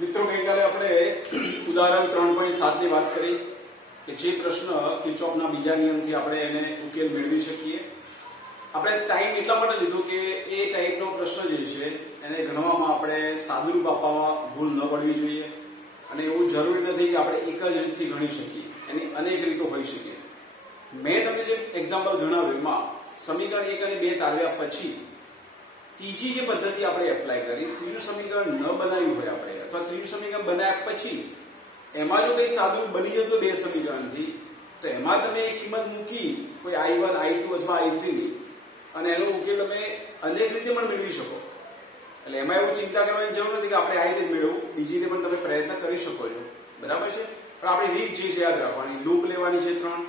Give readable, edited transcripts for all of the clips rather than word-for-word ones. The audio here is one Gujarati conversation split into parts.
મિત્રો ગઈકાલે આપણે ઉદાહરણ 3.7 ની વાત કરી કે જે પ્રશ્ન કિર્ચોફના બીજા નિયમથી આપણે એને ઉકેલ મેળવી શકીએ. આપણે ટાઈમ એટલા માટે લીધો કે એ ટાઈપનો પ્રશ્ન જે છે એને ગણવામાં આપણે સાદુરૂપ આપવામાં ભૂલ ન પડવી જોઈએ અને એવું જરૂરી નથી કે આપણે એક જ રીતથી ગણી શકીએ, એની અનેક રીતો હોઈ શકે. મેં તમને જે એક્ઝામ્પલ ગણાવ્યું એમાં સમીકરણ 1 અને 2 તારવ્યા પછી ત્રીજી જે પદ્ધતિ આપણે એપ્લાય કરી, ત્રીજું સમીકરણ ન બનાવ્યું હોય આપણે અથવા ત્રીજું સમીકરણ બનાવ્યા પછી એમાં જો કંઈ સાદું બની જતું બે સમીકરણથી તો એમાં તમે કિંમત મૂકી કોઈ I1, I2 અથવા I3 ની અને એનો ઉકેલ તમે અનેક રીતે પણ મેળવી શકો. એટલે એમાં એવું ચિંતા કરવાની જરૂર નથી કે આપણે આ રીતે મેળવવું, બીજી રીતે પણ તમે પ્રયત્ન કરી શકો છો, બરાબર છે. પણ આપણી રીત જે છે યાદ રાખવાની, લૂપ લેવાની છે 3,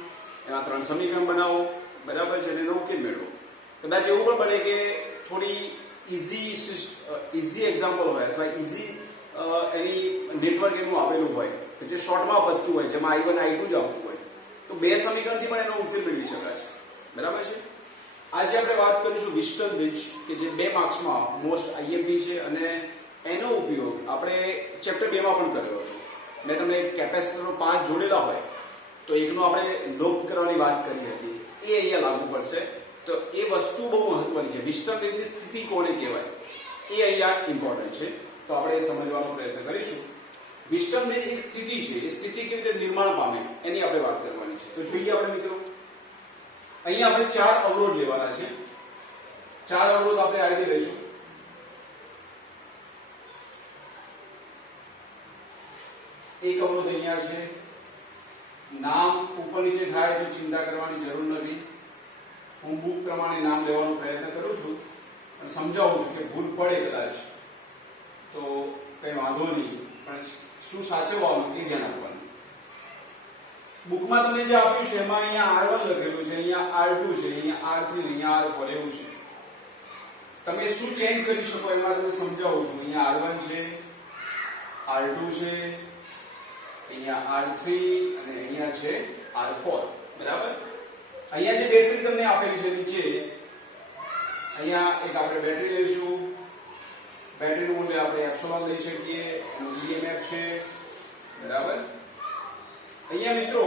એમાં 3 સમીકરણ બનાવો, બરાબર છે, અને એનો ઉકેલ મેળવો. કદાચ એવું પણ બને કે થોડી ઇઝી એક્ઝામ્પલ હોય અથવા ઇઝી એની નેટવર્ક એનું આવેલું હોય કે જે શોર્ટમાં પતતું હોય, જેમાં I1, I2 જ આવતું હોય, તો બે સમીકરણથી પણ એનો ઉકેલ મેળવી શકાશે, બરાબર છે. આજે આપણે વાત કરીશું વિસ્ટન બ્રિજ કે જે 2 માર્ક્સમાં મોસ્ટ IMP છે અને એનો ઉપયોગ આપણે ચેપ્ટર 2 માં પણ કર્યો હતો. મેં તમને કેપેસિટરનો 5 જોડેલા હોય તો એકનો આપણે લોપ કરવાની વાત કરી હતી, એ અહીંયા લાગુ પડશે. તો એ વસ્તુ બહુ મહત્વની છે. વિસ્ટન બ્રિજની સ્થિતિ કોને કહેવાય એ અહીંયા ઇમ્પોર્ટન્ટ છે, તો આપણે એ સમજવાનો પ્રયત્ન કરીશું. વિસ્ટન બ્રિજ એક સ્થિતિ છે, એ સ્થિતિ કેવી રીતે નિર્માણ પામે એની આપણે વાત કરવાની છે. તો જોઈએ આપણે મિત્રો, અહીંયા આપણે 4 અવરોધ લેવાના છે. 4 અવરોધ આપણે આ રીતે લઈશું. એક અવરોધ અહીંયા છે, નામ ઉપર નીચે થાય તો ચિંતા કરવાની જરૂર નથી. હું બુક પ્રમાણે નામ લેવાનો પ્રયત્ન કરું છું અને સમજાવું છું કે ભૂલ પડે કદાચ તો કઈ વાંધો નહીં, પણ શું સાચવવાનું એ ધ્યાન આપવાનું. બુકમાં તમને જે આપ્યું છે એમાં અહીંયા R1 લખેલું છે, અહીંયા R2 છે, અહીંયા R3, અહીંયા R4 એવું છે. તમે શું ચેન્જ કરી શકો એમાં તમને સમજાવું છું. અહીંયા R1 છે, R2 છે, અહીંયા R3 અને અહીંયા છે R4, બરાબર. અહીંયા જે બેટરી તમને આપેલી છે નીચે, અહીંયા એક આપણે બેટરી લઈશું. બેટરીનું મૂલ્ય આપણે એપ્સિલોન લઈ શકીએ, એનો EMF છે, બરાબર. અહીંયા મિત્રો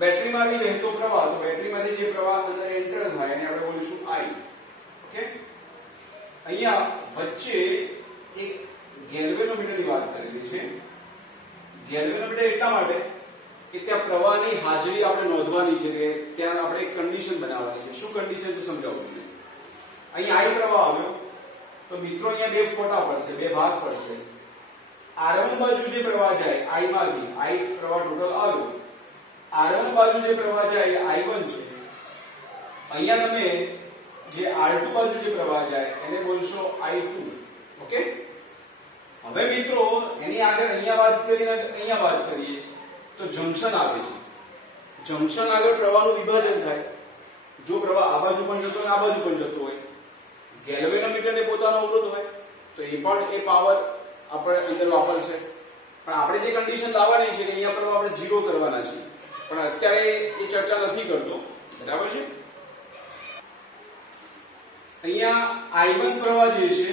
બેટરીમાંથી વહેતો પ્રવાહ, તો બેટરીમાંથી જે પ્રવાહ અંદર એન્ટર થાય એને આપણે બોલીશું I. ઓકે. અહીંયા વચ્ચે એક ગેલ્વેનોમીટરની વાત કરેલી છે. ગેલ્વેનોમીટર એટલા માટે કે ત્યાં પ્રવાહની હાજરી આપણે નોંધવાની છે, કે ત્યાં આપણે એક કન્ડિશન બનાવવાની છે. શું કન્ડિશન છે સમજાવું તમને. અહીંયા I પ્રવાહ આવ્યો તો મિત્રો અહીંયા બે ફોટા પડશે, બે ભાગ પડશે. R1 બાજુ જે પ્રવાહ જાય I માંથી, I પ્રવાહ ટોટલ આવ્યો, R1 બાજુ જે પ્રવાહ જાય I1 છે. અહીંયા તમે જે R2 બાજુ જે પ્રવાહ જાય એને બોલશો I2. ઓકે. હવે મિત્રો એની આગળ અહીંયા વાત કરીને અહીંયા વાત કરીએ તો જંકશન આવે છે. જંકશન આગળ પ્રવાહનું વિભાજન થાય. જો પ્રવાહ આ બાજુ પણ જતો હોય, આ બાજુ પણ જતો હોય, ગેલ્વેનોમીટરને પોતાનો અવરોધ હોય તો એ પણ એ પાવર આપણે અંદર વાપરશે. પણ આપણે જે કન્ડિશન લાવવાની છે કે અહીંયા પ્રવાહ આપણે 0 કરવાના છે, પણ અત્યારે એ ચર્ચા નથી કરતો, બરાબર છે. અહીંયા I1 પ્રવાહ જે છે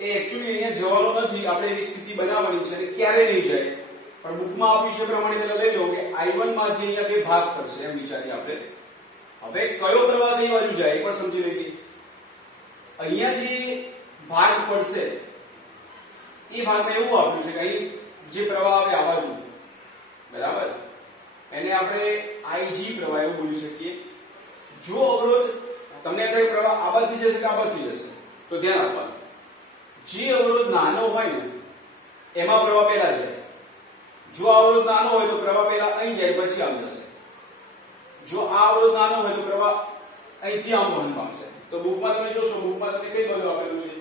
એ એક્ચ્યુઅલી અહીંયા જવાનો નથી, આપણે એવી સ્થિતિ બનાવવાની છે અને ક્યારે નહીં જાય. પણ બુકમાં આપ્યું છે પ્રમાણે પહેલા લઈ લો કે I1 માંથી અહીંયા બે ભાગ પડશે એમ વિચારીએ આપણે. હવે કયો પ્રવાહ કઈ બાજુ જાય એ પણ સમજી લઈએ. અહીંયા જે ભાગ પડશે એ ભાગમાં એવું આપ્યું છે કે અહીં જે પ્રવાહ આવે આ બાજુ, બરાબર, એને આપણે IG પ્રવાહ એવું બોલી શકીએ. જો અવરોધ તમને કઈ પ્રવાહ આ બાજુથી જશે કે આ બાજુથી જશે તો ધ્યાન આપવાનું. જે અવરોધ નાનો હોય ને એમાં પ્રવાહ પહેલા જાય. જો આ અવરોધ નાનો હોય તો પ્રવાહ પહેલા અહીં જાય પછી આમ જશે. જો આ અવરોધ નાનો હોય તો પ્રવાહ અહીંથી આમ વહન પામશે. તો બુકમાં તમે જોશો, બુકમાં તમને કઈ બાજુ આપેલું છે,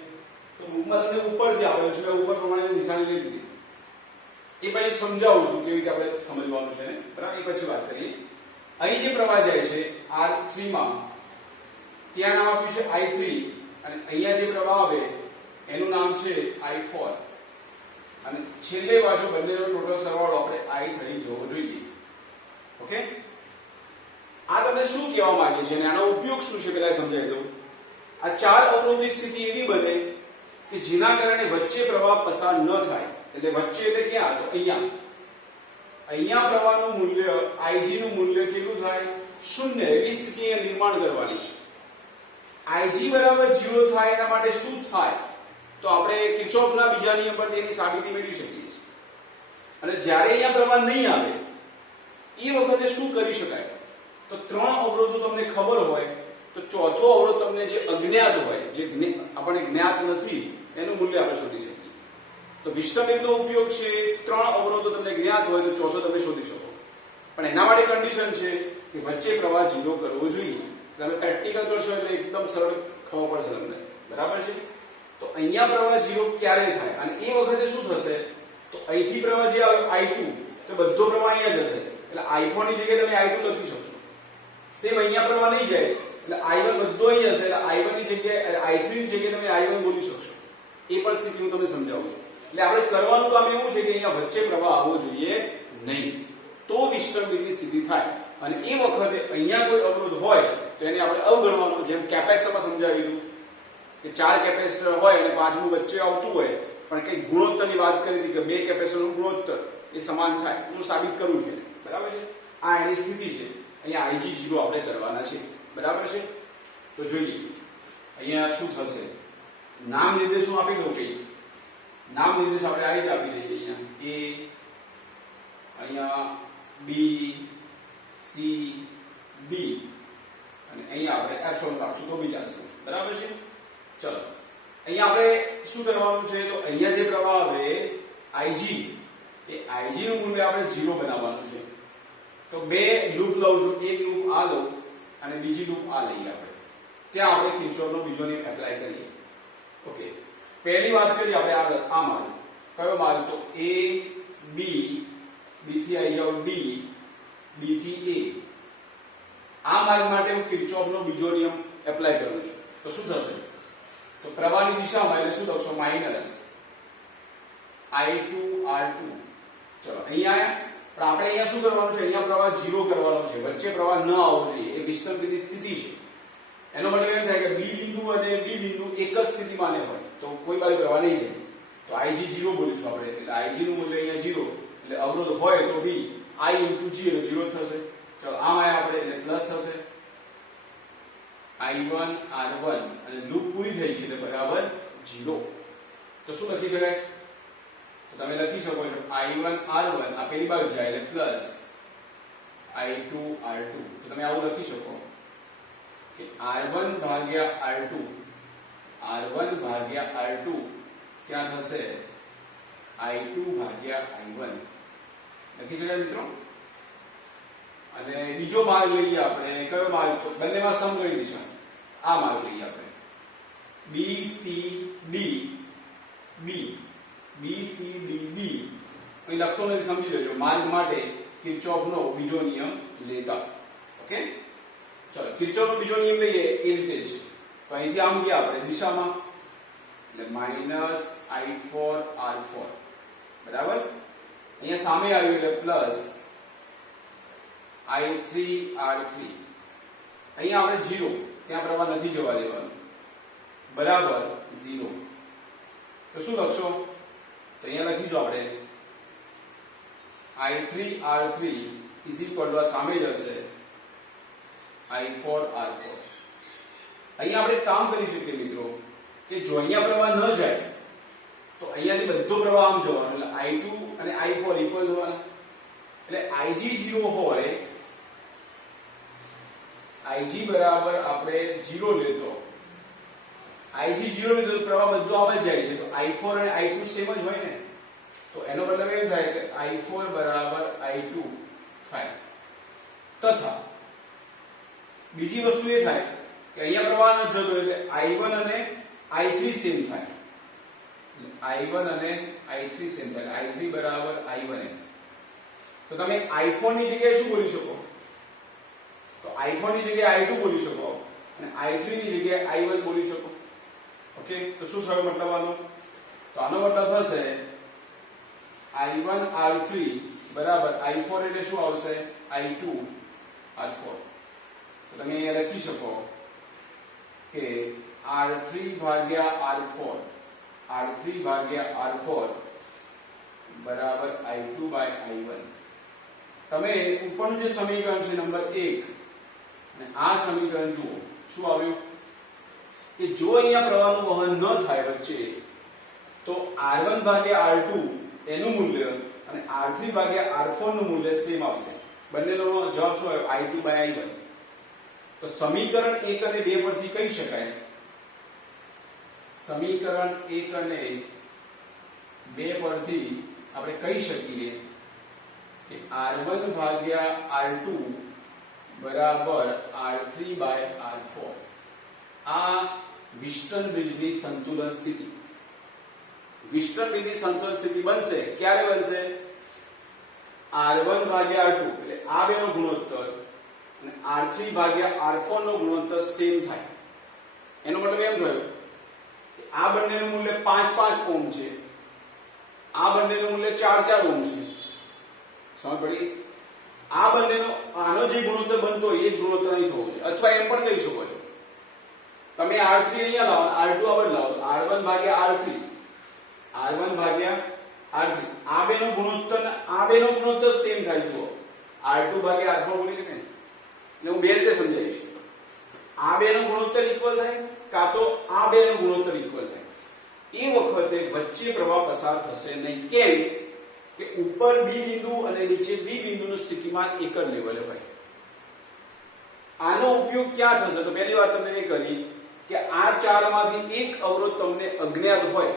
તો બુકમાં તમને ઉપરથી આપેલું છે, ઉપર પ્રમાણે નિશાની લઈ લીધી. એ પછી સમજાવું છું કેવી રીતે આપણે સમજવાનું છે, બરાબર. એ પછી વાત કરીએ. અહીં જે પ્રવાહ જાય છે R3 માં, ત્યાં નામ આપ્યું છે I3 અને અહીંયા જે પ્રવાહ આવે એનું નામ છે I4 અને છેલ્લે પાછો બંનેનો ટોટલ સરવાળો આપણે I થઈ જવો જોઈએ. ઓકે. આ તમને શું કહેવા માંગે છે અને આનો ઉપયોગ શું છે પહેલા સમજાવી દઉં. આ 4 અવરોધની સ્થિતિ એવી બને કે જેના કારણે વચ્ચે પ્રવાહ પસાર ન થાય એટલે વચ્ચે એટલે ક્યાં? તો અહીંયા. અહીંયા પ્રવાહનું મૂલ્ય Ig નું મૂલ્ય કેટલું થાય? 0. એવી સ્થિતિ અહીંયા નિર્માણ કરવાની છે. Ig બરાબર 0 થાય એના માટે શું થાય? તો આપણે કિર્ચોફના બીજા નિયમ પર તેની સાબિતી મેળવી શકીએ છીએ. અને જ્યારે અહીંયા પ્રવાહ નહીં આવે એ વખતે શું કરી શકાય? તો ત્રણ અવરોધો તમને ખબર હોય તો ચોથો અવરોધ તમને જે અજ્ઞાત હોય, જે આપણને જ્ઞાત નથી, એનું મૂલ્ય આપણે શોધી શકીએ. તો વિશ્લેષણનો ઉપયોગ છે, ત્રણ અવરોધો તમને જ્ઞાત હોય તો ચોથો તમે શોધી શકો. પણ એના માટે કન્ડિશન છે કે વચ્ચે પ્રવાહ 0 કરવો જોઈએ. તમે પ્રેક્ટિકલ કરશો એટલે એકદમ સરળ ખબર પડશે તમને. બરાબર છે? તો અહીંયા પ્રવાહ 0 ક્યારે થાય અને એ વખતે શું થશે? તો અહીંથી પ્રવાહ જે આવે I2, તો બધો પ્રવાહ અહીંયા જશે. એટલે I4 ની જગ્યાએ તમે I2 લખી શકશો. સેમ અહીંયા પ્રવાહ નહીં જાય એટલે I1 બધો અહીં હશે. એટલે I1 ની જગ્યાએ I3 ની જગ્યાએ તમે I1 બોલી શકશો. એ પણ સ્થિતિ હું તમને સમજાવું છું. એટલે આપણે કરવાનું કામ એવું છે કે અહીંયા વચ્ચે પ્રવાહ આવવો જોઈએ નહીં, તો વિસ્તંભની સ્થિતિ થાય. અને એ વખતે અહીંયા કોઈ અવરોધ હોય તો એને આપણે અવગણવાનો. જેમ કેપેસિટરમાં સમજાવી દીધું કે 4 કેપેસિટર હોય અને પાંચમું વચ્ચે આવતું હોય, પણ કઈ ગુણોત્તરની વાત કરી હતી કે બે કેપેસિટરનું ગુણોત્તર એ સમાન થાય, હું સાબિત કરું છું. બરાબર છે? આ એની સ્થિતિ છે. અહીંયા Ig 0 આપણે કરવાના છે. બરાબર છે? તો જોઈએ અહીંયા શું થશે. નામ નિર્દેશ હું આપી દઉં. કઈ નામ નિર્દેશ આપણે આ રીતે આપી દઈએ. અહીંયા B, C, D અને અહીંયા આપણે F1 રાખશું તો બી ચાલશે. બરાબર છે? ચલો અહીંયા આપણે શું કરવાનું છે? તો અહીંયા જે પ્રવાહ આવે Ig, એ Ig નું મૂલ્ય આપણે 0 બનાવવાનું છે. તો બે લૂપ લઉં છું. એક લૂપ આ લઉં અને બીજી લૂપ આ લઈએ આપણે. ત્યાં આપણે કિર્ચોફનો બીજો નિયમ એપ્લાય કરીએ. ઓકે, પહેલી વાત કરીએ આપણે આ માર્ગ. કયો માર્ગ? તો A, B, B થી આવી જાવ D, B થી A. આ માર્ગ માટે હું કિર્ચોફનો બીજો નિયમ એપ્લાય કરું છું. તો શું થશે? તો પ્રવાહની દિશામાં એટલે શું લખશો? Minus I2 R2. ચલો અહીંયા આયા. પણ આપણે અહીંયા શું કરવાનું છે? અહીંયા પ્રવાહ 0 કરવાનો છે. વચ્ચે પ્રવાહ ન આવવો જોઈએ. એ વિસ્તંભની સ્થિતિ છે. એનો મતલબ એમ થાય કે B બિંદુ અને D બિંદુ એક જ સ્થિતિમાં હોય તો કોઈ બાજુ પ્રવાહ નહીં જાય. તો Ig 0 બોલીશું આપણે. એટલે Ig નું મૂલ્ય અહીંયા 0. એટલે અવરોધ હોય તો B I * G એટલે 0 થશે. ચલો આમ આયા આપણે એટલે પ્લસ થશે I1 R1 અને લૂપ પૂરી થઈ ગઈ એટલે બરાબર 0. તો શું લખી શકાય? તો તમે લખી શકો છો I1 R1 આ પેલી બાજુ જાય એટલે પ્લસ I2 R2. તો તમે આવું લખી શકો કે R1 ભાગ્યા R2 ત્યાં થશે I2 ભાગ્યા I1. લખી શકાય મિત્રો? અને બીજો માર્ગ લઈએ આપણે. કયો માર્ગ? તો બંનેમાં સમકળી દિશા. આ માર્ગ લઈએ આપણે. B C D B B C D D. અહીં લખતો નથી, સમજી લેજો. માર્ગ માટે કિર્ચોફનો બીજો નિયમ લેતા. ઓકે, ચલો કિર્ચોફનો બીજો નિયમ લઈએ એ રીતે જ. તો અહીંથી આમ ગયા આપણે દિશામાં એટલે માઈનસ I4 R4. બરાબર? અહીંયા સામે આવ્યું એટલે પ્લસ I3 R3. અહીંયા આપણે 0, ત્યાં પ્રવાહ નથી જવા દેવાનો, બરાબર 0. તો શું લખશો? તો અહીંયા લખીશું આપણે I3 R3 = સામે જ હશે I4 R4. અહીંયા આપણે કામ કરી શકીએ મિત્રો કે જો અહીંયા પ્રવાહ ન જાય તો અહીંયાથી બધો પ્રવાહ આમ જવાનો એટલે I2 અને I4 ઇક્વલ થવાના. એટલે Ig 0 હોય, Ig બરાબર આપણે 0 લેતો, Ig 0 લીધો તો પ્રવાહ બધો આમ જ જાય છે. તો I4 અને I2 સેમ જ હોય ને. તો એનો મતલબ એમ થાય કે I4 બરાબર I2 થાય. તથા બીજી વસ્તુ એ થાય કે અહીંયા પ્રવાહ ન જતો એટલે I1 અને I3 સેમ થાય. I1 અને I3 સેમ થાય. I3 બરાબર I1. તો તમે I4 ની જગ્યાએ શું બોલી શકો? તો I4 ની જગ્યાએ I2 બોલી શકો અને I3 ની જગ્યાએ I1 બોલી શકો. ઓકે, તો શું થયું મતલબ આનો? તો આનો મતલબ થશે I1 R3 બરાબર I4 એટલે શું આવશે? I2 R4. તો તમે અહીંયા લખી શકો કે R3 ભાગ્યા R4 R3 ભાગ્યા R4 બરાબર I2 બાય I1. તમે ઉપરનું જે સમીકરણ છે નંબર 1 અને આ સમીકરણ જુઓ શું આવ્યું કે જો અહીંયા પ્રવાહનું વહન ન થાય વચ્ચે તો R1 ભાગ્યા R2 એનું મૂલ્ય અને R3 ભાગ્યા R4 નું મૂલ્ય સેમ આવશે. બંનેનો જવાબ શું આવ્યો I2 બાય I1. તો સમીકરણ 1 અને 2 પરથી કહી શકાય સમીકરણ 1 અને 2 પરથી આપણે કહી શકીએ કે R1 ભાગ્યા R2 બરાબર R3 બાય R4. આ વિસ્ટન બ્રિજની સંતુલન સ્થિતિ. વિસ્ટન બ્રિજની સંતુલન સ્થિતિ બનશે ક્યારે બનશે? R1 ભાગ્યા R2 એટલે આ બેનો ગુણોત્તર અને R3 ભાગ્યા R4 નો ગુણોત્તર સેમ થાય. એનો મતલબ એમ થયો કે આ બંનેનું મૂલ્ય 5-5 ઓહ્મ છે, આ બંનેનું મૂલ્ય 4-4 ઓહ્મ છે. સમજ પડી? આ બંનેનો આનો જે ગુણોત્તર બનતો હોય એ જ ગુણોત્તર અહીં થવો જોઈએ. અથવા એમ પણ કહી શકો છો તમે R3 અહીંયા લાવો R2 આગળ લાવો R1 ભાગ્યા R3 R1 ભાગ્યા R3 આ બેનો ગુણોત્તર આ બેનો ગુણોત્તર સેમ થાય. જુઓ R2 ભાગ્યા R4 બોલી છે ને એટલે હું બે રીતે સમજાવીશ. આ બેનો ગુણોત્તર ઇક્વલ થાય કાં તો આ બેનો ગુણોત્તર ઇક્વલ થાય. એ વખતે વચ્ચે પ્રવાહ પસાર થશે નહીં. કેમ કે ઉપર B બિંદુ અને નીચે B બિંદુની સ્થિતિમાં એક જ લેવલે હોય. આનો ઉપયોગ ક્યાં થશે? તો પહેલી વાત તમને એ કરી કે આ ચારમાંથી એક અવરોધ તમને અજ્ઞાત હોય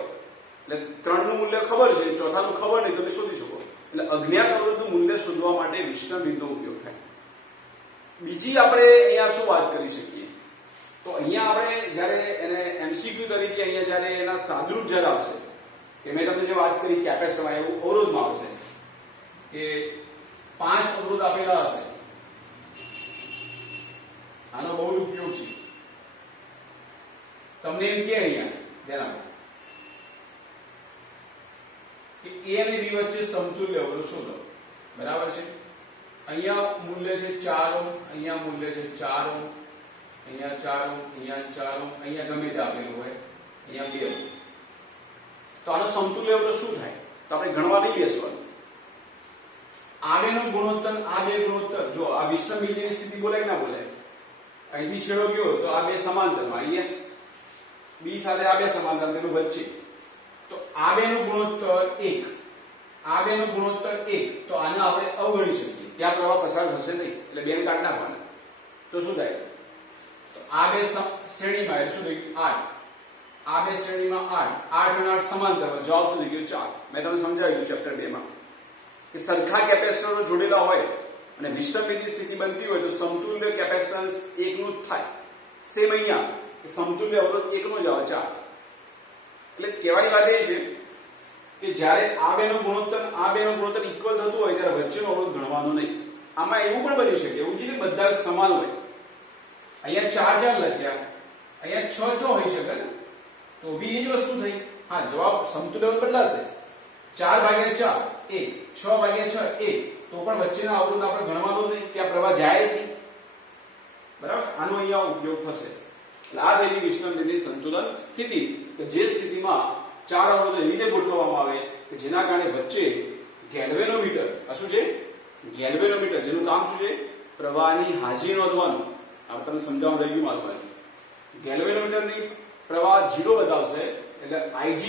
એટલે 3 નું મૂલ્ય ખબર છે, ચોથાનું ખબર નહીં, તમે શોધી શકો. એટલે અજ્ઞાત અવરોધનું મૂલ્ય શોધવા માટે વિસ્ટન બ્રિજનો ઉપયોગ થાય. બીજી આપણે અહીંયા શું વાત કરી શકીએ? તો અહીંયા આપણે જ્યારે એને MCQ તરીકે અહીંયા જ્યારે એના સાદરૂપ જ્યારે આવશે કે મેં તમને જે વાત કરી કેપેસિટરમાં એવું અવરોધમાં આવશે કે 5 અવરોધ આપેલા હશે. આનો બહુ જ ઉપયોગ છે. તમને એમ કે અહીંયા ધ્યાન આપો કે A અને B વચ્ચે સમતુલ્ય અવરોધ શોધો. બરાબર છે? અહીંયા મૂલ્ય છે 4 ઓહ્મ, અહીંયા મૂલ્ય છે 4 ઓહ્મ, અહીંયા 4 ઓહ્મ, અહીંયા 4 ઓહ્મ, અહીંયા ગમે તે આપેલું હોય, અહીંયા 2 ઓહ્મ. તો આનો સમતુલ્ય અવરોધ શું થાય? તો આપણે ગણવા નહીં બેસવાનું. આ બેનો ગુણોત્તર આ બે ગુણોત્તર જો આ વિસ્ટન બ્રિજની સ્થિતિ બોલાય ના બોલાય? અહીંથી છેડો ગયો તો આ બે સમાંતરમાં અહીંયા B સાથે આ બે સમાંતર તેનું વચ્ચે તો આ બેનો ગુણોત્તર 1 આ બેનો ગુણોત્તર 1 તો આને આપણે અવગણી શકીએ. ત્યાં પ્રવાહ પસાર થશે નહીં એટલે બેને કાઢી નાખવાના. તો શું થાય? તો આ બે શ્રેણીમાં એટલે શું થઈ ગયું 8. આ બે શ્રેણીમાં 8 8 અને 8 સમાંતર જવાબ શું થઈ ગયો 4. મેં તમને સમજાવ્યું ચેપ્ટર 2 માં કે સરખા કેપેસિટરો જોડેલા હોય અને વિસ્ટન બ્રિજની સ્થિતિ બનતી હોય તો સમતુલ્ય કેપેસિટન્સ 1 નું જ થાય. સેમ અહીંયા કે સમતુલ્ય અવરોધ 1 નો જ આવે 4. એટલે કહેવાની વાત એ છે કે જ્યારે આ બેનો ગુણોત્તર ઇક્વલ થતું હોય ત્યારે વચ્ચેનો અવરોધ ગણવાનો નહીં. આમાં એવું પણ બની શકે એવું છે કે બધા સમાન હોય. અહીંયા 4 4 લખ્યા, અહીંયા 6 6 હોઈ શકે ને, તો બી એ જ વસ્તુ થઈ. હા, જવાબ સમતુલ્ય અવરોધ બદલાશે. 4 ભાગ્યા 4 1, 6 ભાગ્યા 6 1, તો પણ વચ્ચેના અવરોધ આપણે ગણવાનો નહીં, ત્યાં પ્રવાહ જાય જ નહીં. બરાબર? આનો અહીંયા ઉપયોગ થશે. એટલે આ થઈ વિસ્ટન બ્રિજની સંતુલન સ્થિતિ કે જે સ્થિતિમાં 4 અવરોધો એવી રીતે ગોઠવવામાં આવે કે જેના કારણે વચ્ચે ગેલ્વેનોમીટર શું છે? ગેલ્વેનોમીટર જેનું કામ શું છે? પ્રવાહની હાજરી નોંધવાનું. આ તમને સમજાવવાનું રહી ગયું મારું બાજુ. ગેલ્વેનોમીટરની પ્રવાહ 0 બતાવશે એટલે Ig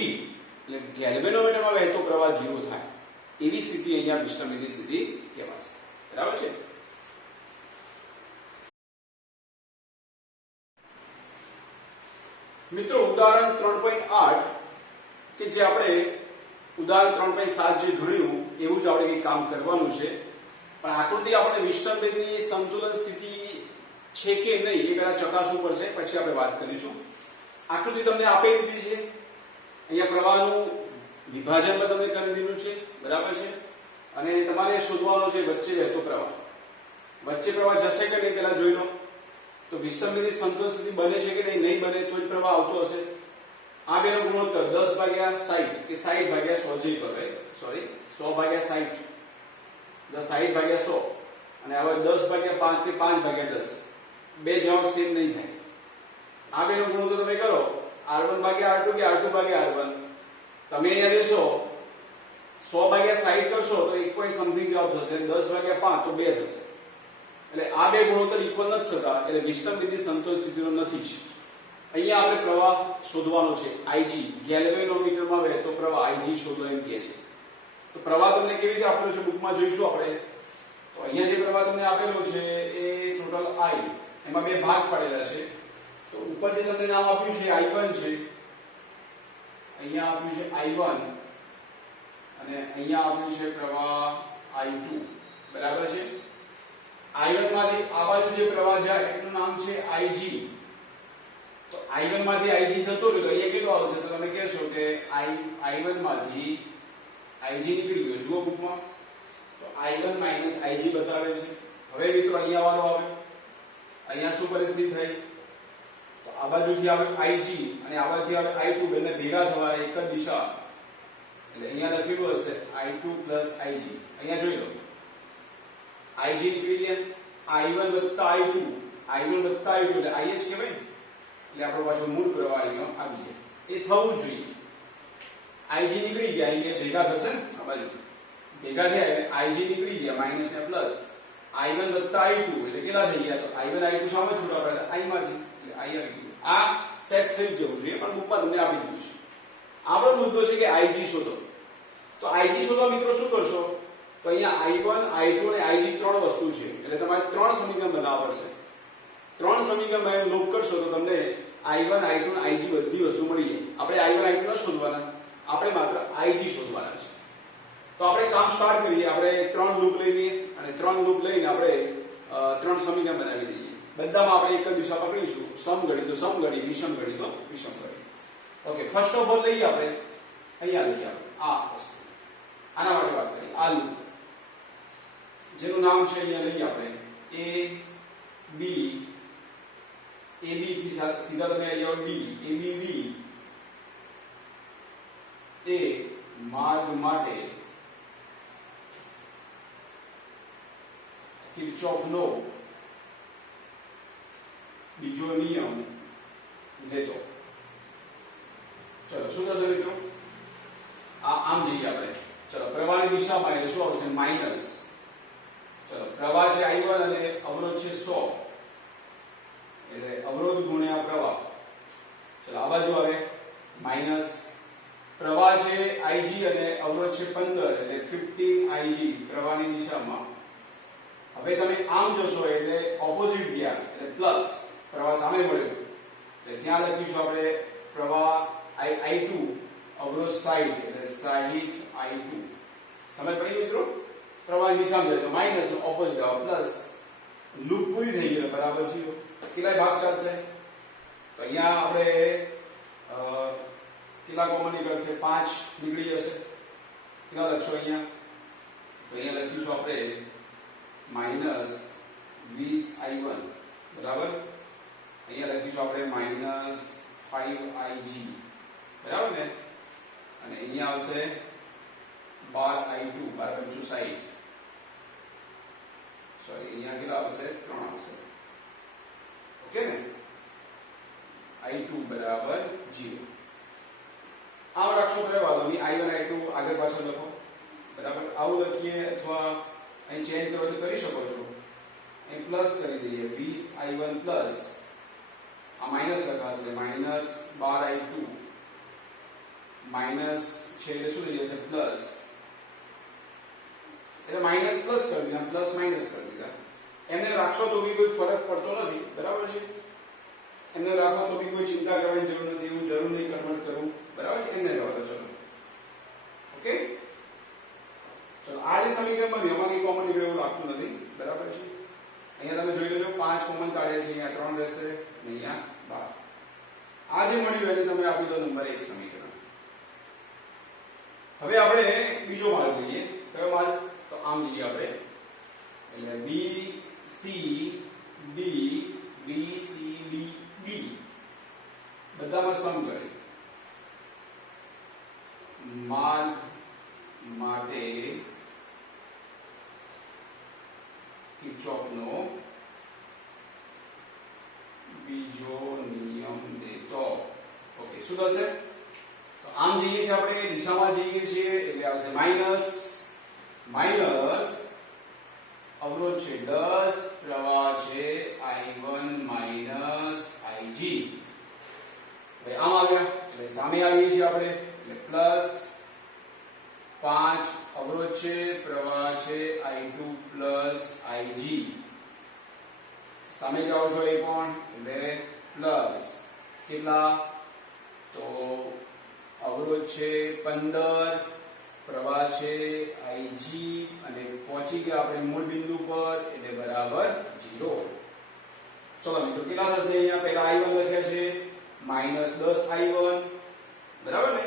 એટલે ગેલ્વેનોમીટરમાં વહેતો પ્રવાહ 0 થાય. એવી સ્થિતિ અહીંયા વિસ્ટન બ્રિજની સ્થિતિ કહેવાશે. બરાબર છે? મિત્રો ઉદાહરણ 3.8 કે જે આપણે ઉદાહરણ 3.7 જે ગણ્યું એવું જ આપણે કામ કરવાનું છે. પણ આકૃતિ આપણે વિસ્ટન બ્રિજની સંતુલન સ્થિતિ છે કે નહીં એ પહેલા ચકાસવું પડશે, પછી આપણે વાત કરીશું. આકૃતિ તમને આપી દીધી છે. અહીંયા પ્રવાહનું વિભાજન પણ તમને કરી દીધું છે. બરાબર છે? અને તમારે શોધવાનો છે વચ્ચે વહેતો પ્રવાહ. વચ્ચે પ્રવાહ જશે કે નહીં પહેલા જોઈ લો. તો વિસ્ટન બ્રિજની સંતુલન સ્થિતિ બને છે કે નહીં બને તો જ પ્રવાહ આવતો હશે. આ બેનો ગુણોત્તર 10 ભાગ્યા 60 કે 60 ભાગ્યા 100 જે કરે સોરી 100 ભાગ્યા 60 60 ભાગ્યા 100 અને હવે 10 ભાગ્યા 5 કે 5 ભાગ્યા 10 બે જવાબ સેમ નહીં થાય. આ બેનો ગુણોત્તર તમે કરો R1 ભાગ્યા R2 કે R2 ભાગ્યા R1. તમે અહીંયા લેશો 100 ભાગ્યા 60 કરશો તો 1 પોઈન્ટ સમથિંગ જવાબ થશે, 10 ભાગ્યા 5 તો 2 થશે. એટલે આ બે ગુણોત્તર ઇક્વલ નથી થતા, એટલે વિસ્તરણ વિધિ સંતોષ સ્થિતિનો નથી જ. અહીંયા આપણે પ્રવાહ શોધવાનો છે, Ig ગેલ્વેનોમીટરમાં વહેતો પ્રવાહ Ig શોધો એમ કહે છે. તો પ્રવાહ તમને કેવી રીતે આપેલો છે બુકમાં જોઈશું આપણે. તો અહીંયા જે પ્રવાહ તમને આપેલો છે એ ટોટલ I, એમાં બે ભાગ પાડેલા છે. તો ઉપર જે તમને નામ આપ્યું છે I1 છે, અહીંયા આપ્યું છે I1 અને અહીંયા આપ્યું છે પ્રવાહ I2, બરાબર છે. I1 માંથી આ બાજુ જે પ્રવાહ જાય એનું નામ છે Ig. તો I1 માંથી Ig જતો રહ્યો તો અહીંયા કેટલો આવશે, તો તમે કહેશો કે I1 માંથી Ig નીકળી ગયો. જુઓ બુકમાં તો I1 Ig બતાવે છે. હવે મિત્રો અહીંયા વાળો આવે, અહીંયા શું પરિસ્થિતિ થઈ, તો આ બાજુથી આવે Ig અને આ બાજુથી આવે I2, બંને ભેગા થવા એક જ દિશા, એટલે અહીંયા લખેલું હશે I2 Ig. અહીંયા જોઈ લો Ig નીકળી ગયા, I1 I2, I1 I2 એટલે I જ કહેવાય, એટલે આપણો પાછો મૂળ પ્રવાહ અહીંયા આવી જાય. એ થવું જ જોઈએ. Ig નીકળી ગયા, અહીંયા ભેગા થશે ને, આ બાજુ ભેગા થયા એટલે Ig નીકળી ગયા માઈનસ ને પ્લસ, I1 I2 એટલે કેટલા થઈ ગયા, તો I1 I2 સામે છૂટા પડ્યા I માંથી, એટલે I આવી ગયું. આ સેટ થઈ જવું જોઈએ, પણ બુકમાં તમને આપી દીધું છે. આપણો મુદ્દો છે કે Ig શોધો. તો Ig શોધવા મિત્રો શું કરશો, તો અહીંયા I1 I2 અને Ig ત્રણ વસ્તુ છે, એટલે તમારે ત્રણ સમીકરણ બનાવવા પડશે. ત્રણ સમીકરણ લોપ કરશો તો તમને I1 I2 અને Ig બધી વસ્તુ મળી જાય. આપણે I1 I2 ન શોધવાના, આપણે માત્ર Ig શોધવાના છે. તો આપણે કામ સ્ટાર્ટ કરીએ. આપણે ત્રણ લૂપ લઈ લઈએ અને ત્રણ લૂપ લઈને આપણે ત્રણ સમીકરણ બનાવી દઈએ. બધામાં આપણે એક જ દિશા પકડીશું, સમઘડી તો સમઘડી, વિષમઘડી તો વિષમઘડી. ઓકે, ફર્સ્ટ ઓફ ઓલ લઈએ આપણે અહીંયા લઈએ આપણે આ વસ્તુ, આના માટે વાત કરીએ. આ લૂપ જેનું નામ છે અહીંયા લઈએ આપણે A B થી સીધા તમે લઈ આવો D, ABD એ માર્ગ માટે કિર્ચોફનો બીજો નિયમ લેતો. ચલો શું થશે મિત્રો, આમ જઈએ આપણે. ચલો પ્રવાહની દિશામાં એટલે શું આવશે, માઈનસ. ચલો પ્રવાહ છે I1 અને અવરોધ છે 100, એટલે અવરોધ ગુણ્યા પ્રવાહ. ચલો આ બાજુ આવે માઈનસ. પ્રવાહ છે Ig અને અવરોધ છે 15, એટલે 15 Ig પ્રવાહની દિશામાં. હવે તમે આમ જોશો એટલે ઓપોઝિટ ગયા, એટલે પ્લસ, પ્રવાહ સામે મળ્યો, એટલે ત્યાં લખીશું આપણે પ્રવાહ I2 અવરોધ 60, એટલે 60 I2. સમજ પડી મિત્રો, પ્રવાહની દિશામાં જાય તો માઈનસ નો ઓપોઝિટ આવે પ્લસ. લૂપ પૂરી થઈ ગઈ, બરાબર 0. કેટલા ભાગ ચાલશે, તો અહીંયા આપણે કેટલા કોમન નીકળશે, 5 નીકળી જશે. કેટલા લખશો અહીંયા, તો અહીંયા લખીશું આપણે માઈનસ 20 I1, બરાબર. અહીંયા લખીશું આપણે માઈનસ 5 Ig, બરાબર ને. અને અહીંયા આવશે 12 I2, 12 × 60. સોરી, અહીંયા કેટલા આવશે, 3 આવશે. ઓકે ને, I2 બરાબર 0. આમ રાખશો તો વાંધો નહીં, I1 I2 આગળ પાછળ લખો, બરાબર. આવું લખીએ અથવા અહીં ચેન્જ કરો તો કરી શકો છો. અહીં પ્લસ કરી દઈએ, 20 I1 પ્લસ આ માઈનસ લખાશે, માઈનસ 12 I2 માઈનસ છે એટલે શું થઈ જશે, પ્લસ. એટલે માઈનસ પ્લસ કરી દીધા, પ્લસ માઈનસ કરી દીધા. એમને રાખશો તો બી કોઈ ફરક પડતો નથી, બરાબર છે. એમને રાખો તો બી કોઈ ચિંતા કરવાની જરૂર નથી, એવું જરૂર નહીં કન્વર્ટ કરવું, બરાબર છે. એમને રહેવા દો. ચલો ઓકે, ચલો આ જે સમીકરણ બન્યું એમાં કઈ કોમન નીકળે એવું લાગતું નથી, બરાબર છે. અહીંયા તમે જોઈ લેજો 5 કોમન કાઢ્યા છે, અહીંયા 3 રહેશે અને અહીંયા 12. આ જે મળ્યું એને તમે આપી દો નંબર 1 સમીકરણ. હવે આપણે બીજો માર્ગ લઈએ. કયો માર્ગ, તો આમ જઈએ આપણે, એટલે B C D B C D B બધામાં સમઘડી. માર્ગ માટે કિર્ચોફનો બીજો નિયમ દેતો. ઓકે, શું થશે, તો આમ જઈએ છીએ આપણે દિશામાં જઈએ છીએ એટલે આવશે માઈનસ માઈનસ અવરોધ છે 10 પ્રવાહ છે I1 માઈનસ Ig હવે આમ આવ્યા એટલે સામે આવીએ છીએ આપણે એટલે પ્લસ 5 અવરોધ છે પ્રવાહ છે I2 પ્લસ Ig સામે જાઓ છો એ પણ એટલે પ્લસ કેટલા તો અવરોધ છે 15 પ્રવાહ છે Ig અને પહોંચી ગયા આપણે મૂળ બિંદુ પર એટલે બરાબર 0 ચલો મિત્રો કેટલા થશે અહીંયા પહેલા I1 લખ્યા છે -10I1 બરાબર ને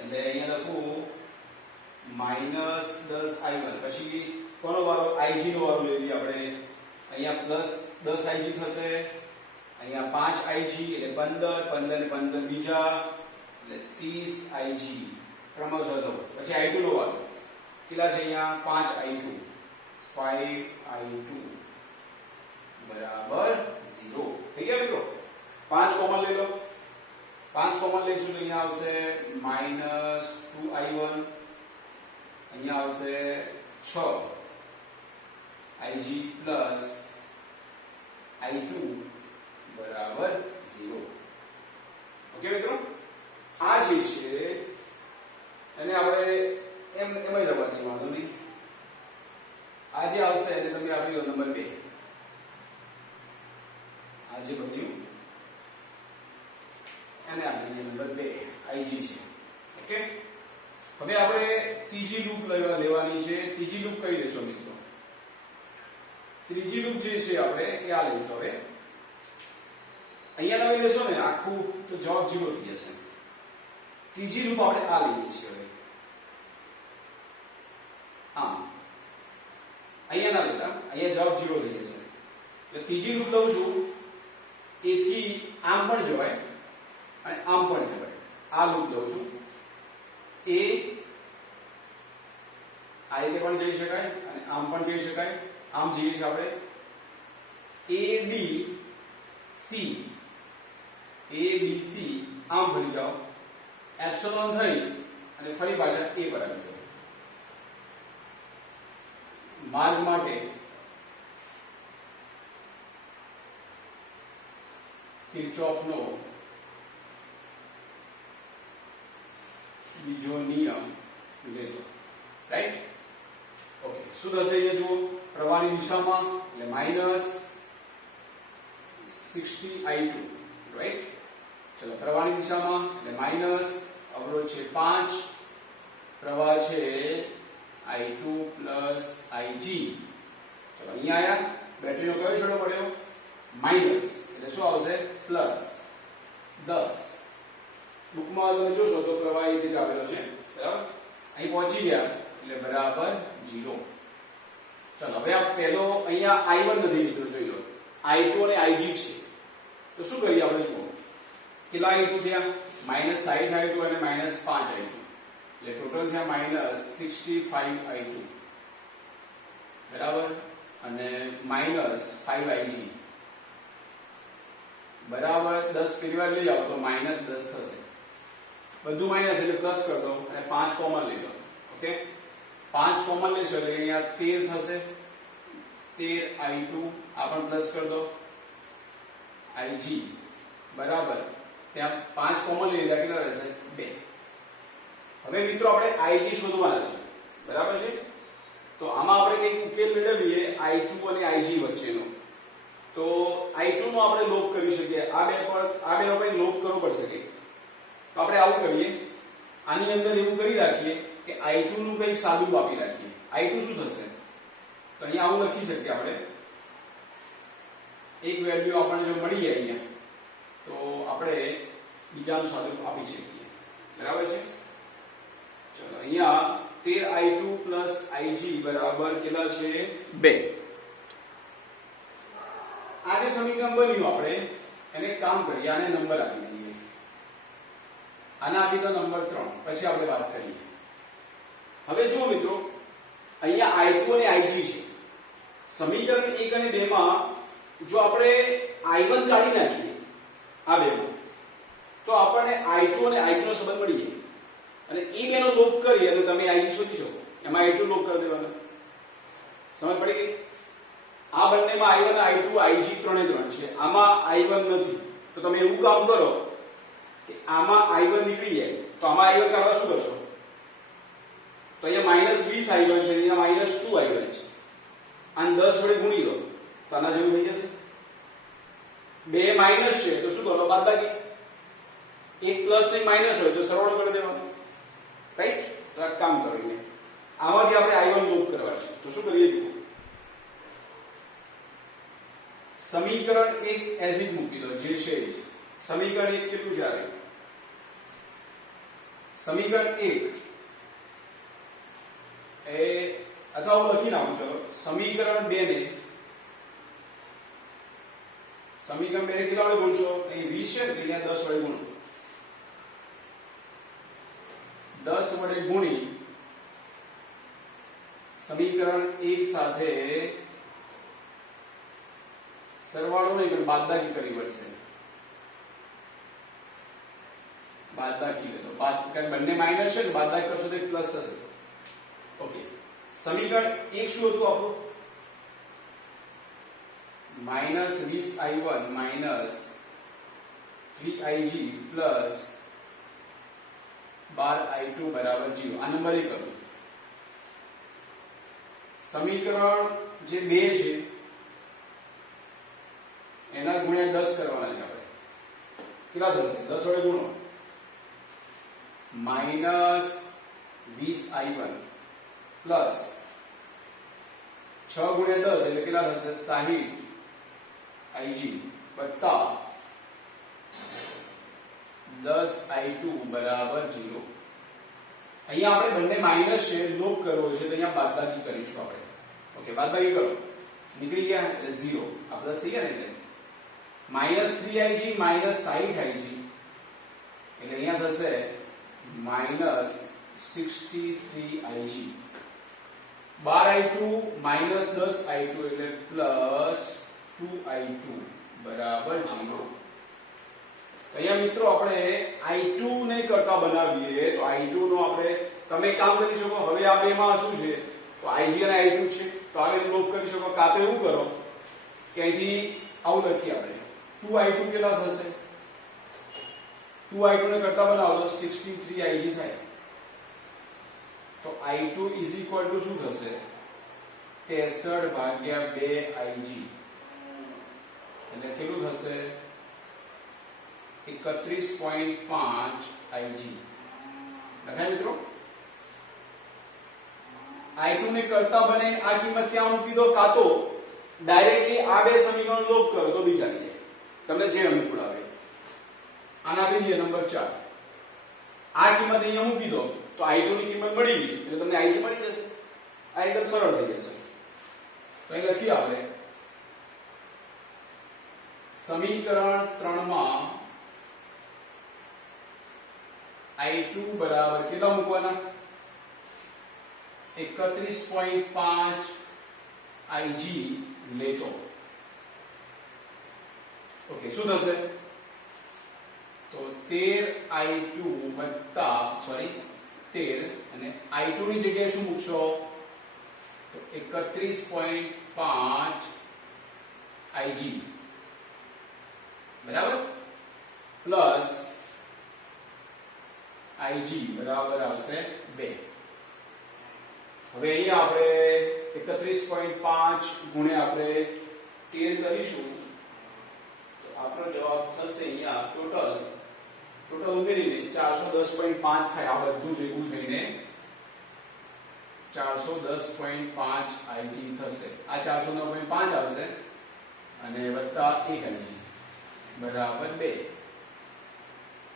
એટલે અહીંયા લખું -10I1 પછી કોનો વારો Ig નો વારો લઈ લઈએ આપણે અહીંયા +10Ig થશે અહીંયા 5Ig એટલે 15 15 ને 15 બીજા એટલે 30Ig ક્રમશઃ લો પછી I2 નો વારો કેટલા છે અહીંયા 5I2 બરાબર 0 થઈ ગયા મિત્રો 5 કોમન લઈ લો 5 કોમન લઈશું તો અહીંયા આવશે -2I1 અહીંયા આવશે 6Ig પ્લસ I2 બરાબર 0 ઓકે મિત્રો આ જે છે એને આપણે એમ જ રવા દઈએ વાંધો નહીં આ જે આવશે એને તમે આપી દો નંબર 2 આ જે બન્યું એને આપી દઈએ નંબર 2 Ig છે ઓકે હવે આપણે ત્રીજી લૂપ લેવાની છે ત્રીજી લૂપ કઈ લેશો મિત્રો ત્રીજી લૂપ જે છે આપણે એ આ લઈશું હવે અહીંયા તમે લેશો ને આખું તો જવાબ 0 થઈ જશે ત્રીજી લૂપ આપણે આ લઈએ છીએ હવે આમ અહીંયા ના લેતા અહીંયા જવાબ 0 થઈ જશે એટલે ત્રીજી લૂપ લઉં છું એથી આમ પણ જવાય અને આમ પણ જવાય આ લૂપ લઉં છું એ આ રીતે પણ જઈ શકાય અને આમ પણ જઈ શકાય આમ જઈએ છીએ આપણે ABC આમ ભરી જાઓ એપ્સિલોન થઈ અને ફરી પાછા a પર આવી જાઓ માર્ગ માટે કિર્ચોફનો બીજો નિયમ લેજો રાઈટ ઓકે શું થશે અહીંયા જુઓ પ્રવાહની દિશામાં એટલે -60I2 રાઈટ ચલો પ્રવાહની દિશામાં એટલે માઈનસ અવરોધ છે 5 પ્રવાહ છે I2 પ્લસ Ig ચલો અહીંયા આયા બેટરીનો કયો છેડો પડ્યો માઈનસ એટલે શું આવશે પ્લસ 10 બુકમાં તમે જોશો તો પ્રવાહ એ રીતે જ આવેલો છે બરાબર અહીં પહોંચી ગયા એટલે બરાબર 0 ચલો હવે આ પહેલો અહીંયા I1 નથી મિત્રો જોઈ લો I2 અને Ig છે તો શું કરીએ આપણે જુઓ કેટલા I2 થયા -60I2 અને -5I2 એટલે ટોટલ થયા -65I2 બરાબર અને -5Ig બરાબર 10 પેલી વાર લઈ આવો તો -10 થશે બધું માઈનસ એટલે પ્લસ કરી દો અને 5 કોમન લઈ લો ઓકે 5 કોમન લેશો એટલે અહીંયા 13 થશે 13I2 આ પણ પ્લસ કરી દો Ig બરાબર ત્યાં 5 કોમન લઈ લીધા કેટલા રહેશે 2 હવે મિત્રો આપણે Ig શોધવાના છે બરાબર છે તો આમાં આપણે કંઈક ઉકેલ મેળવીએ I2 અને Ig વચ્ચેનો તો I2 નો આપણે લોપ કરી શકીએ આ બે આપણે લોપ કરવો પડશે કે તો આપણે આવું કરીએ આની અંદર એવું કરી રાખીએ કે I2 નું કંઈક સાદું આપી રાખીએ I2 શું થશે તો અહીંયા આવું લખી શકીએ આપણે એક વેલ્યુ આપણને જો મળી જાય અહીંયા તો આપણે બીજાનું સાદું આપી શકીએ બરાબર છે ચલો અહીંયા 13I2 Ig બરાબર કેટલા છે 2 આ જે સમીકરણ બન્યું આપણે એને કામ કરીએ આને નંબર આપી દઈએ આને આપી દો નંબર 3 પછી આપણે વાત કરીએ હવે જુઓ મિત્રો અહીંયા I2 અને Ig છે સમીકરણ 1 અને 2 માં જો આપણે I1 કાઢી નાખીએ આ બેમાં તો આપણને I2 અને I2 નો સંબંધ મળી જાય અને એ બેનો લોપ કરી અને તમે I શોધી શકો. એમાં I2 લોપ કરી દેવાનો. સમજ પડી ગઈ? આ બંનેમાં I1 I2 IG ત્રણે ત્રણ છે. આમાં I1 નથી. તો તમે એવું કામ કરો કે આમાં I1 નીકળી જાય તો આમાં I1 કાઢવા શું કરશો? તો અહીંયા -20 I1 છે, અહીંયા -2 I1 છે. આને 10 વડે ગુણી દો તો આના જેવું થઈ જશે. બે માઈનસ છે તો શું કરો? બાદબાકી. એક પ્લસ ને માઈનસ હોય તો સરવાળો કરી દેવાનો. રાઈટ? તો આ કામ કરીને આમાંથી આપણે I1 લોપ કરવા છે. તો શું કરીએ? સમીકરણ 1 એઝ ઇટ મૂકી દો જે છે. સમીકરણ 1 કેટલું છે? સમીકરણ 1 એ અથવા હું લખી નાખું. ચલો સમીકરણ 2 ને કેટલા વડે ગુણશો? અહીં 20 છે એટલે અહીંયા 10 વડે ગુણો. 10 વડે ગુણી સમીકરણ 1 સાથે સરવાળો નહીં પણ બાદબાકી કરવી પડશે. બાદબાકી લે તો કારણ બંને માઈનસ છે ને બાદબાકી કરશો તો પ્લસ થશે. ઓકે, સમીકરણ 1 શું હતું આપણું? -20I1 -3IG પ્લસ 12I2 બરાબર 0. આ નંબર 1 હતું. સમીકરણ જે 2 છે એના ગુણ્યા 10 કરવાના છે આપણે. કેટલા થશે? 10 વડે ગુણો. -20I1 પ્લસ 6 ગુણ્યા 10 એટલે કેટલા થશે? 60IG વત્તા 10I2 બરાબર 0. અહીંયા આપણે બંને માઈનસ છે, લોપ કરવો છે તો અહીંયા બાદબાકી કરીશું આપણે. ઓકે, બાદબાકી કરો. નીકળી ગયા એટલે 0. આ પ્લસ થઈ ગયા ને એટલે -3IG -60IG એટલે અહીંયા થશે -63IG. 12I2 -10I2 એટલે +2I2 બરાબર 0. તો અહીંયા મિત્રો આપણે I2 ને કરતા બનાવીએ તો I2 નો આપણે તમે કામ કરી શકો. હવે આ બેમાં શું છે? તો IG અને I2 છે તો આ બેને લોપ કરી શકો. કાં તો એવું કરો કે અહીંથી આવું લખીએ આપણે 2I2 કેટલા થશે? 2I2 ને કરતા બનાવો તો 63IG થાય. તો I2 શું થશે? 63/2IG એટલે કેટલું થશે? 31.5IG. લખાય મિત્રો? I2 ને કરતા બને આ કિંમત ત્યાં મૂકી દો કાં તો ડાયરેક્ટલી આ બે સમીકરણ લોપ કરો તો બી ચાલી જાય. તમને જે અનુકૂળ આવે. આને આપી દઈએ નંબર 4. આ કિંમત અહીંયા મૂકી દો તો I2 ની કિંમત મળી ગઈ એટલે તમને IG મળી જશે. આ એકદમ સરળ થઈ જશે. તો અહીં લખીએ આપણે સમીકરણ 3 માં I2 બરાબર કેટલા મૂકવાના? 31.5IG લેતો. ઓકે, શું થશે? તો 13I2 વત્તા 13 અને I2 ની જગ્યાએ શું મૂકશો? તો 31.5IG બરાબર પ્લસ IG બરાબર આવશે 2. હવે અહીંયા આપણે 31.5 ગુણ્યા આપણે 13 કરીશું તો આપણો જવાબ થશે અહીંયા ટોટલ ઉમેરીને 410.5 થાય. આ બધું ભેગું થઈને 410.5 IG થશે. આ 409.5 આવશે અને વત્તા 1 IG બરાબર 2.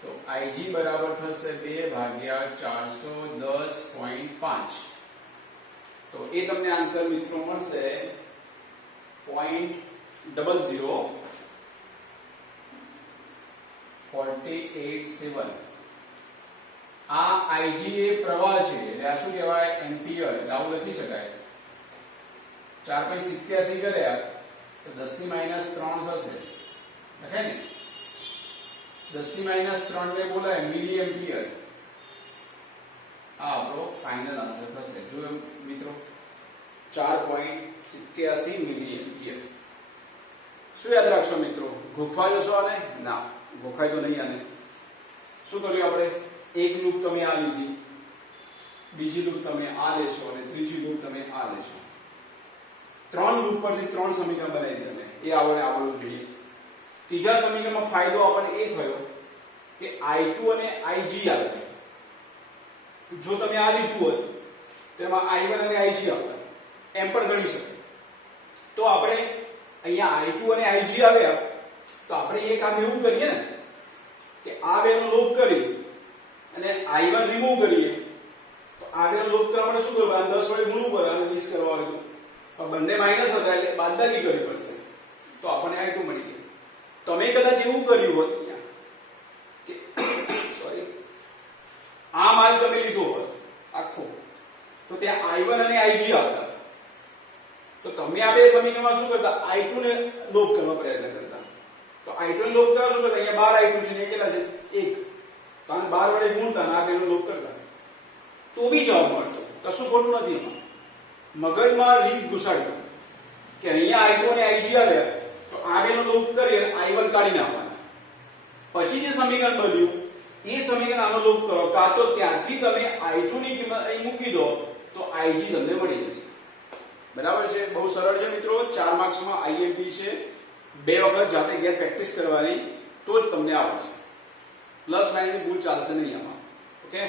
તો IG બરાબર થશે 2/410.5. તો એ તમને આન્સર મિત્રો મળશે 0.00487. આ IG એ પ્રવાહ છે એટલે આ શું કહેવાય? એમ્પિયર. એટલે આવું લખી શકાય. 4.87 કર્યા તો 10 ની -3 થશે. લખાય ને? 10⁻³ ને બોલાય મિલી એમ્પિયર. આ આપણો ફાઇનલ આન્સર થશે. જો મિત્રો 4.87 મિલી એમ્પિયર. શું યાદ રાખશો મિત્રો? ગોખવા જશો આને? ના, ગોખાય તો નહીં આને. શું કર્યું આપણે? એક લૂપ તમે આ લીધી, બીજી લૂપ તમે આ લેશો અને ત્રીજી લૂપ તમે આ લેશો. 3 લૂપ પરથી 3 સમીકરણ બનાવી દીધા. એ આવડવું જોઈએ. ત્રીજા સમીકરણમાં ફાયદો આપણને એ થયો કે I2 અને Ig આવે. જો તમે આ લીધું હોત તેમાં I1 અને Ig આવતા, એમ પણ ગણી શકાય. તો આપણે અહીંયા I2 અને Ig આવ્યા તો આપણે એક કામ એવું કરીએ ને કે આ બેનો લોપ કરી અને I1 રિમૂવ કરીએ. તો આ બેનો લોપ કરવા માટે શું કરવું? આ 10 વડે ગુણવું પડે અને 20 કરવા વાળું. પણ બંને માઈનસ હતા એટલે બાદબાકી કરવી પડશે. તો આપણને I2 મળી ગયું. તમે કદાચ એવું કર્યું હોત કે સોરી આ માલ તમે લીધો હોત આખો, તો ત્યાં I1 અને Ig આવતા. તો તમે આ બે સમીકરણમાં શું કરતા? I2 ને લોપ કરવા પ્રયત્ન કરતા. તો I2 ને લોપ કરવા શું કરતા? અહીંયા 12 I2 છે ને કેટલા છે? 1. તો આને 12 વડે ગુણતા અને આ બેનો લોપ કરતા. તો બી જવાબ મળતો. કશું ખોટું નથી એમાં. મગજમાં રીત ઘુસાડ્યો કે અહીંયા I2 અને Ig આવ્યા તો આ બેનો લોપ કરી અને I1 કાઢી નાખવાના. પછી જે સમીકરણ બન્યું એ સમીકરણ આનો લોપ કરો, કાં તો ત્યાંથી તમે I2 ની કિંમત અહીં મૂકી દો તો Ig તમને મળી જશે. બરાબર છે? બહુ સરળ છે મિત્રો. 4 માર્ક્સમાં IMP છે. 2 વખત જાતે ઘેર પ્રેક્ટિસ કરવાની તો જ તમને આવડશે. પ્લસ માઇનસ ભૂલ ચાલશે નહીં આમાં. ઓકે.